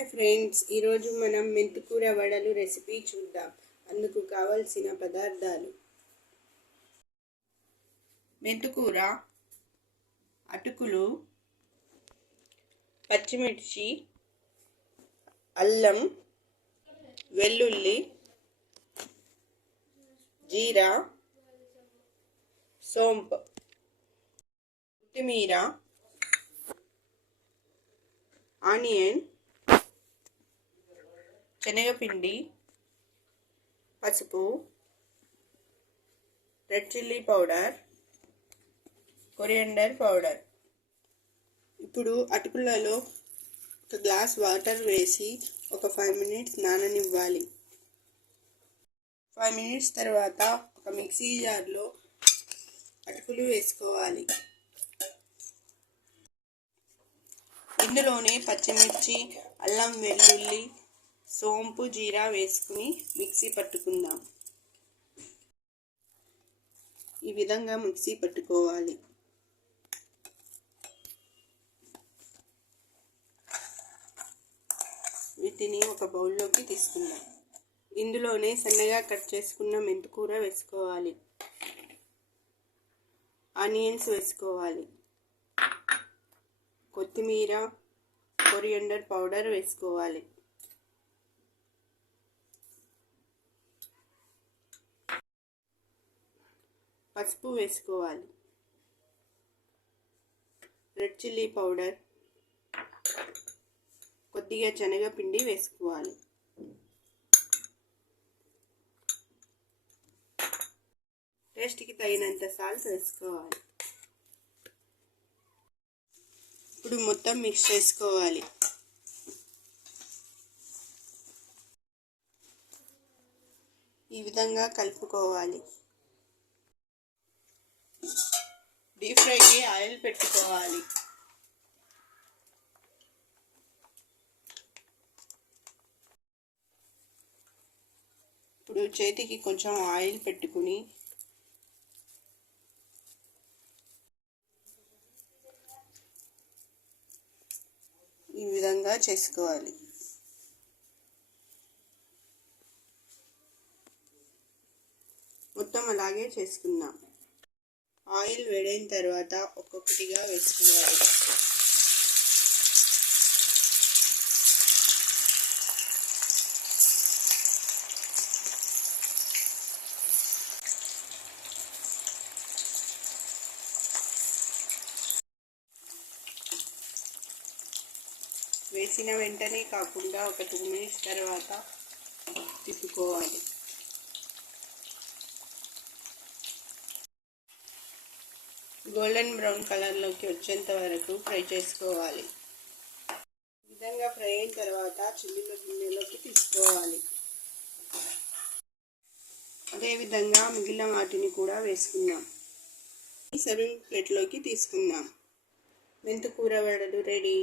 Hi friends, ఈరోజు మనం మెంతికూర వడలు రెసిపీ చూద్దాం. అందుకు కావలసిన పదార్థాలు: మెంతికూర, అటుకులు, పచ్చిమిర్చి, అల్లం, వెల్లుల్లి, జీరా, సోంపు, కొత్తిమీర, ఆనియన్, శనగపిండి, పసుపు, red chilli powder, coriander powder. ఇప్పుడు అటుకులలో ఒక గ్లాస్ వాటర్ వేసి ఒక 5 minutes నాననివ్వాలి. 5 minutes తర్వాత ఒక మిక్సీ జార్లో అటుకులు వేసుకోవాలి. ఇందులోనే పచ్చిమిర్చి, అల్లం, వెల్లుల్లి, సోంపు, జీరా వేసుకుని మిక్సీ పట్టుకుందాం. ఈ విధంగా మిక్సీ పట్టుకోవాలి. వీటిని ఒక బౌల్లోకి తీసుకుందాం. ఇందులోనే సన్నగా కట్ చేసుకున్న మెంతికూర వేసుకోవాలి. ఆనియన్స్ వేసుకోవాలి. కొత్తిమీర, కొరియండర్ పౌడర్ వేసుకోవాలి. పసుపు వేసుకోవాలి. రెడ్ చిల్లీ పౌడర్, కొద్దిగా శనగపిండి వేసుకోవాలి. టేస్ట్కి తగినంత సాల్ట్ వేసుకోవాలి. ఇప్పుడు మొత్తం మిక్స్ చేసుకోవాలి. ఈ విధంగా కలుపుకోవాలి. డీప్ ఫ్రైకి ఆయిల్ పెట్టుకోవాలి. ఇప్పుడు చేతికి కొంచెం ఆయిల్ పెట్టుకుని ఈ విధంగా చేసుకోవాలి. మొత్తం అలాగే చేసుకుందాం. ఆయిల్ వేడైన తర్వాత ఒక్కొక్కటిగా వేసుకోవాలి. వేసిన వెంటనే కాకుండా ఒక 2 minutes తర్వాత తిప్పుకోవాలి. గోల్డెన్ బ్రౌన్ కలర్లోకి వచ్చేంత వరకు ఫ్రై చేసుకోవాలి. ఈ విధంగా ఫ్రై అయిన తర్వాత చిల్లీల గిన్నెలోకి తీసుకోవాలి. అదేవిధంగా మిగిలిన వాటిని కూడా వేసుకుందాం. సర్వింగ్ ప్లేట్లోకి తీసుకుందాం. మెంతికూర వడలు రెడీ.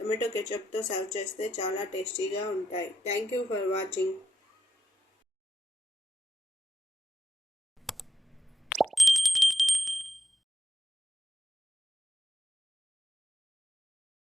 టొమాటో కెచప్తో సర్వ్ చేస్తే చాలా టేస్టీగా ఉంటాయి. Thank you for watching.